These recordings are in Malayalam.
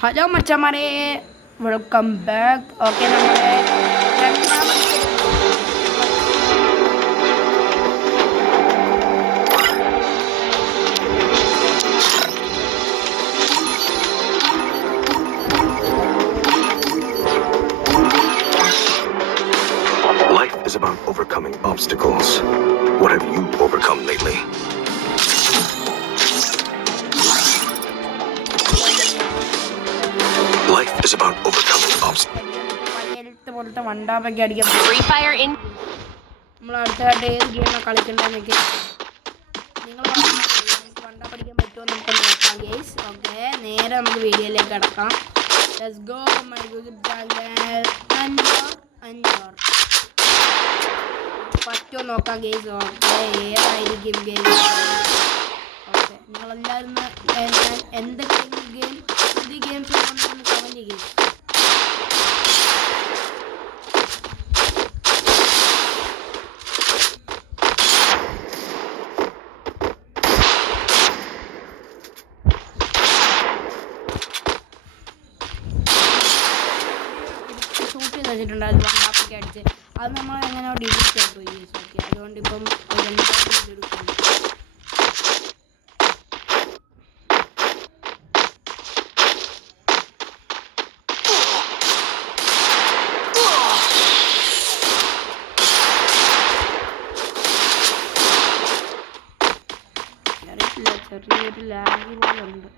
ഹലോ മച്ചന്മാരെ, welcome back. Okay, Life is about overcoming obstacles. What have you overcome lately? Life is about overcoming obstacles. Free Fire in. നമ്മൾ അടുത്തായിട്ട് ഏത് ഗെയിമാണ് കളിക്കേണ്ടതെന്നൊക്കെ നിങ്ങൾ വണ്ടാ പഠിക്കാൻ പറ്റുമോ നമുക്ക് നോക്കാം ഗൈസ്. ഓക്കെ, നേരെ നമുക്ക് വീഡിയോയിലേക്ക് കിടക്കാം. Let's go my YouTube channel അഞ്ചോർ പറ്റുമോ നോക്കാം ഗൈസ്. ഓക്കെ, ഏതായിരിക്കും ഗെയിം? ഓക്കെ, നിങ്ങളെല്ലാവരും എന്തൊക്കെ ഗെയിം പുതിയ ഗെയിംസ് കമൻറ്റ് ചെയ്യുക. വെച്ചിട്ടുണ്ട് അത് വണ്ടാപ്പൊക്കെ അടിച്ച് അത് നമ്മൾ എങ്ങനെ ഡിലീറ്റ് ചെയ്തു യൂസ് ആക്കി. അതുകൊണ്ട് ഇപ്പം എടുക്കുന്നു. ചെറിയൊരു ലാഗ് പോലെ ഉണ്ട്.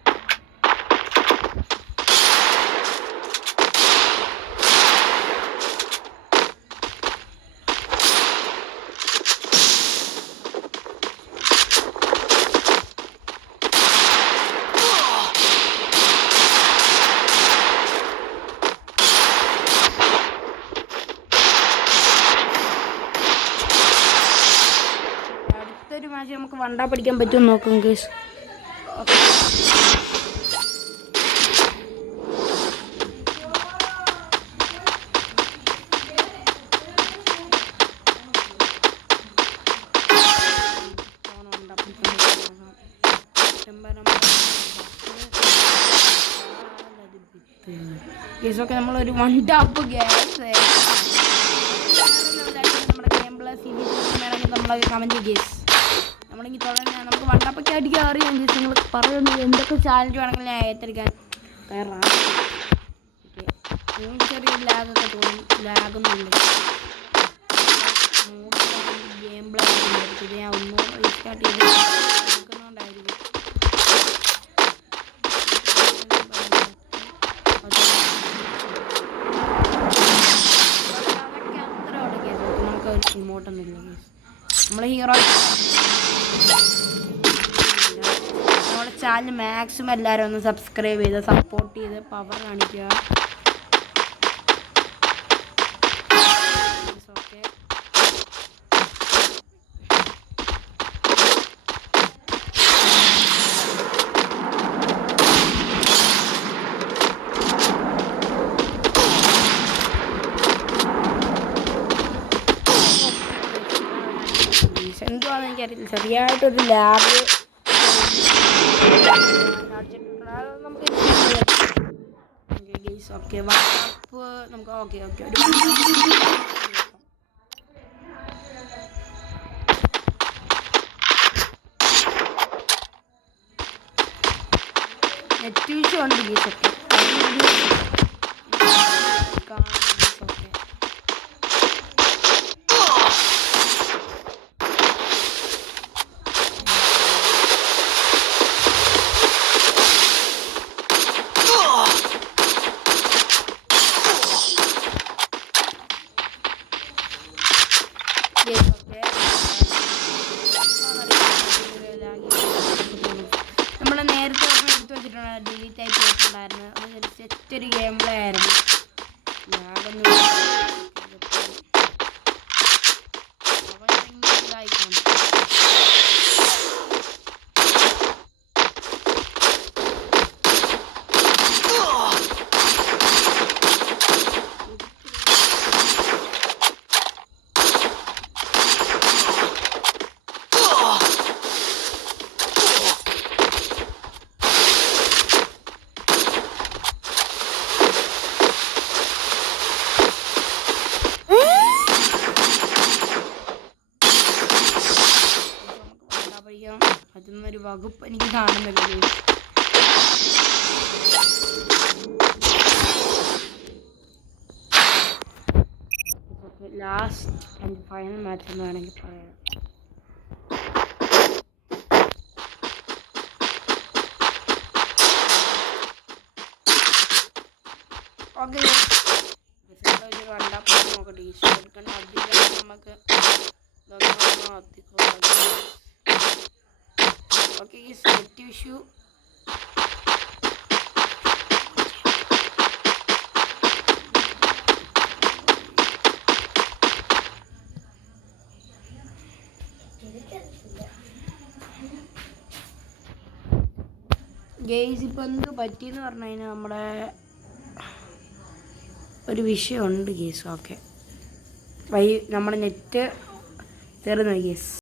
അടുത്തൊരു മാച്ച് നമുക്ക് വണ്ടാ പഠിക്കാൻ പറ്റുമെന്ന് നോക്കാം കേസ്. കേസൊക്കെ നമ്മളൊരു വണ്ടാപ്പ് ഗ്യാസ് നമ്മുടെ ഗെയിം പ്ലസ് വേണമെങ്കിൽ നമ്മൾ കമൻറ്റ് കേസ് നമ്മളെങ്കിൽ തുടങ്ങാൻ നമുക്ക് വണ്ടാപ്പൊക്കെ അടിക്കാൻ അറിയാം കേസ്. നിങ്ങൾ പറയുന്നത് എന്തൊക്കെ ചാലഞ്ച് വേണമെങ്കിൽ ഞാൻ ഏറ്റെടുക്കാൻ തയ്യാറാണ്. ഓക്കെ, നിങ്ങൾക്ക് ചെറിയൊരു ലാഗൊക്കെ തോന്നും. ലാഗൊന്നുമില്ല. ഗെയിം പ്ലേ ഇത് ഞാൻ ഒന്നും റീസ്റ്റാർട്ട് ചെയ്ത് നോക്കുന്നതുകൊണ്ടായിരിക്കും. ഇമോട്ടൊന്നുമില്ല നമ്മളെ ഹീറോ. നമ്മുടെ ചാനൽ മാക്സിമം എല്ലാവരും ഒന്ന് സബ്സ്ക്രൈബ് ചെയ്ത് സപ്പോർട്ട് ചെയ്ത് പവർ കാണിക്കുക. ഓക്കെ, എന്തുവാണെന്ന് എനിക്കറിയില്ല. ചെറിയായിട്ടൊരു ലാബ് നമുക്ക് ഓക്കെ വാട്സാപ്പ് നമുക്ക് ഓക്കെ ഓക്കെ ഒരു നെറ്റ് ഇഷ്യൂ ഉണ്ട് ഗീസ്. ഒക്കെ നമ്മൾ നേരത്തെ എടുത്ത് വെച്ചിട്ടുണ്ട്, ഡിലീറ്റ് ആയി പോയിട്ടുണ്ടായിരുന്നു. അത് ജസ്റ്റ് ഗെയിം പ്ലേ ആയിരുന്നു. ഇതായിക്കോണം. വകുപ്പ് എനിക്ക് കാണുന്നില്ല guys. Last and final match എന്ന് വേണമെങ്കിൽ പറയാം. ഓക്കെ ഒരു വണ്ടാപ്പം നോക്കട്ടെ. ഈശോ എടുക്കണ്ട അധികം നമുക്ക് ഓക്കെ സെറ്റ് വിഷു. ഗെയ്സ് ഇപ്പം എന്ത് പറ്റിയെന്ന് പറഞ്ഞു കഴിഞ്ഞാൽ നമ്മുടെ ഒരു വിഷയമുണ്ട് ഗെയ്സ്. ഓക്കെ നമ്മുടെ നെറ്റ് തീർന്നു ഗെയ്സ്.